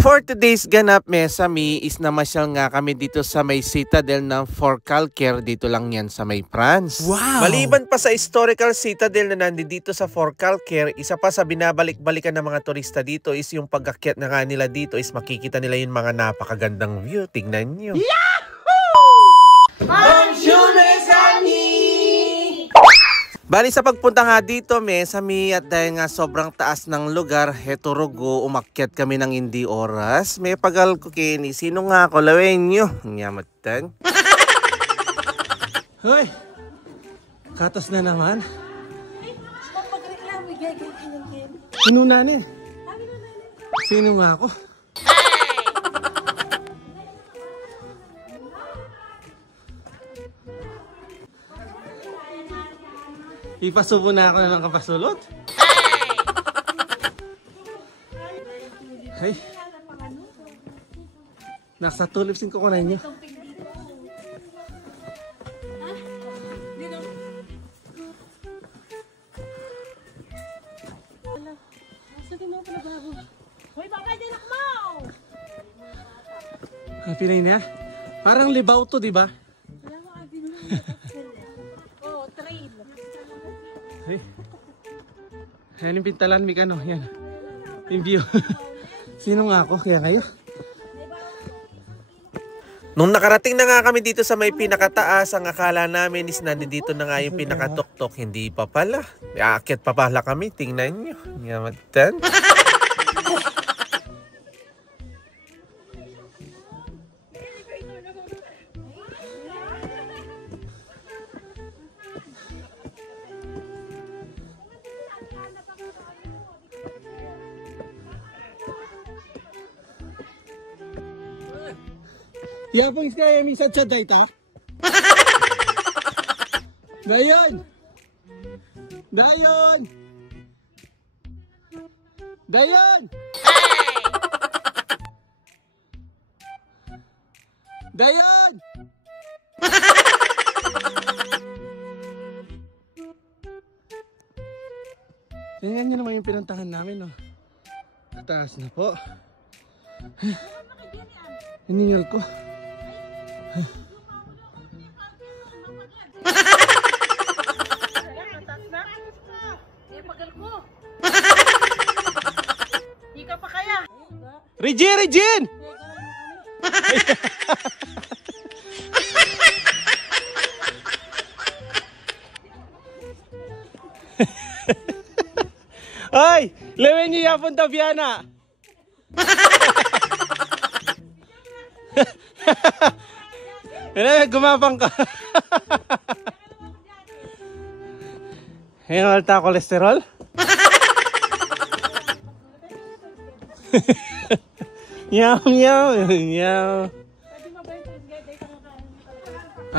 For today's ganap, Mesami, is namasyal nga kami dito sa may citadel ng Fort Calquier. Dito lang yan sa may France. Wow! Maliban pa sa historical citadel na nandito sa Fort Calquier, isa pa sa binabalik-balikan ng mga turista dito is yung pag-akyat na nga nila dito is makikita nila yung mga napakagandang view. Tignan nyo. Yahoo! Bali sa pagpunta nga dito, Mesami, at dahil nga sobrang taas ng lugar, heto rugo, umakyat kami ng hindi oras. May pagal ko kini, sino nga ako, lawin nyo? Nyamatan. Hoy! Katas na naman. Sino na ni? Sino nga ako? Ipasubo na ako ng kapasulot. Hey. Nasa tulipsin ko na inyo. Happy na yun ya? Parang libaw to, di ba? Ay, ayan yung pintalan, Mikano, yan. Yung view. Sino nga ako? Kaya kayo? Nung nakarating na nga kami dito sa may pinakataas, ang akala namin is nandito na nga yung pinakatuktok. Hindi pa pala. Aakyat pa pala kami. Tingnan nyo. Nyamatan. Yapong iskaya minsan siya dayta. Dayon! Dayon! Dayon! Dayon! Tingnan nyo naman yung pinuntahan namin, no? Kataas na po. Hiningal ko. Regine! Ay! Lewin niyo yapon Tabiana! Gumapang ka! Ngayon alta kolesterol? Yaw.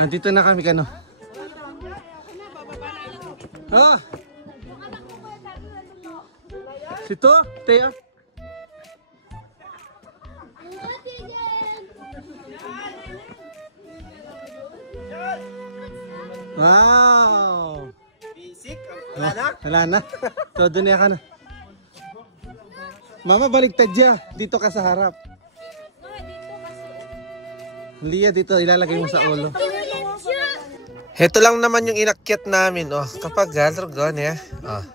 Dito na kami kano. Oh. Sito, Teo. Wow. Basic. Wala na. Todo na ka na. Mama, baliktad dyan. Dito ka sa harap. Lia, dito ilalagay mo sa ulo. Heto lang naman yung inakyat namin. Oh, kapag galrogon eh. Oh.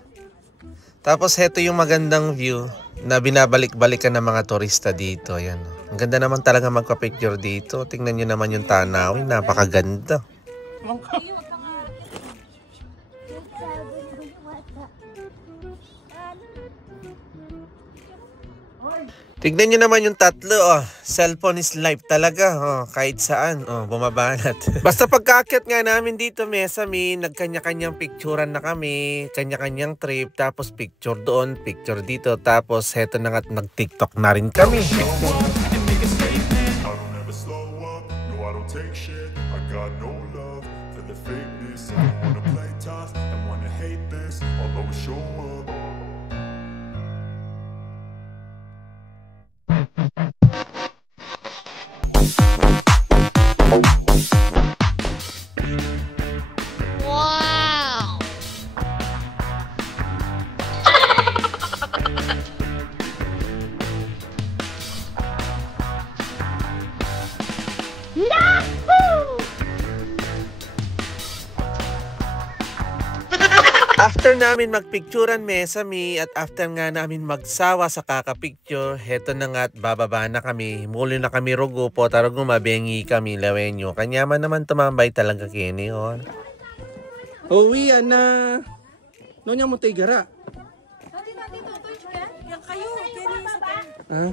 Tapos heto yung magandang view na binabalik-balikan ng mga turista dito. Ayan. Ang ganda naman talaga magpa-picture dito. Tingnan nyo naman yung tanawin. Napakaganda. Tignan nyo naman yung tatlo, oh. Cellphone is life talaga, oh. Kahit saan, oh, bumabanat. Basta pagkaakyat nga namin dito, Mesami, nagkanya-kanyang picturean na kami, kanya-kanyang trip, tapos picture doon, picture dito, tapos heto na nga, nag-TikTok na rin kami. After namin magpicturean mesami at after nga namin magsawa sa kakapicture, heto na nga at bababa na kami. Muli na kami rugo po, tarog mabengi kami lawenyo. Kanyaman naman tumambay talaga kini oh. Uwi na. No nya mo tay gara. Yang kayo, Ah,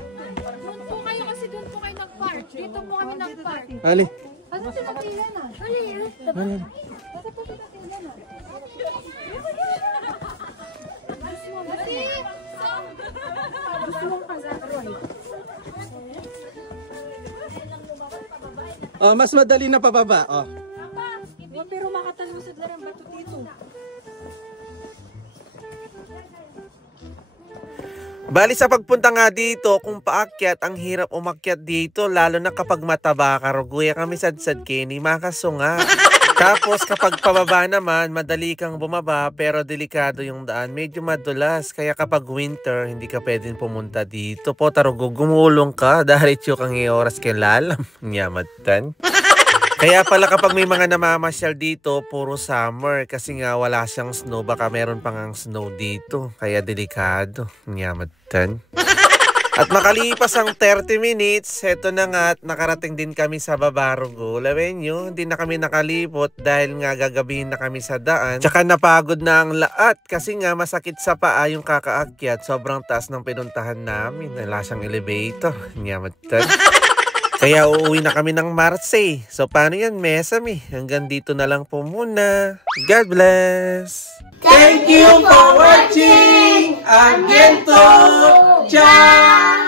doon po kayo kasi doon po kayo nag-park. Dito po kami nag-park. ali. Ano si Matila na? Ali, Ali. Dito po si Matila na. Gusto mong pag-aroy. Oh, mas madali na pababa. Oh. Pero makatalusod na rin bato dito. Bali sa pagpunta nga dito, kung paakyat, ang hirap umakyat dito, lalo na kapag mataba ka, ruguya kami sad-sad kini, makasunga. Tapos kapag pababa naman, madali kang bumaba, pero delikado yung daan, medyo madulas. Kaya kapag winter, hindi ka pwedeng pumunta dito. Po, tarugo, gumulong ka, dahil kang oras kay lalam. Nyamatan. Kaya pala kapag may mga namamasyal dito, puro summer. Kasi nga wala siyang snow. Baka meron pang ang snow dito. Kaya delikado. Nyamatan. At makalipas ang 30 minutes, heto na nga at nakarating din kami sa Babarugo. Lawen nyo, hindi na kami nakalipot dahil nga gagabihin na kami sa daan. Tsaka napagod na ang lahat kasi nga masakit sa paa yung kakaakyat. Sobrang taas ng pinuntahan namin. Wala siyang elevator. Nyamatan. Kaya uuwi na kami ng Marseille. So paano yan, mesami? Hanggang dito na lang po muna. God bless! Thank you for watching. Agento. Ciao.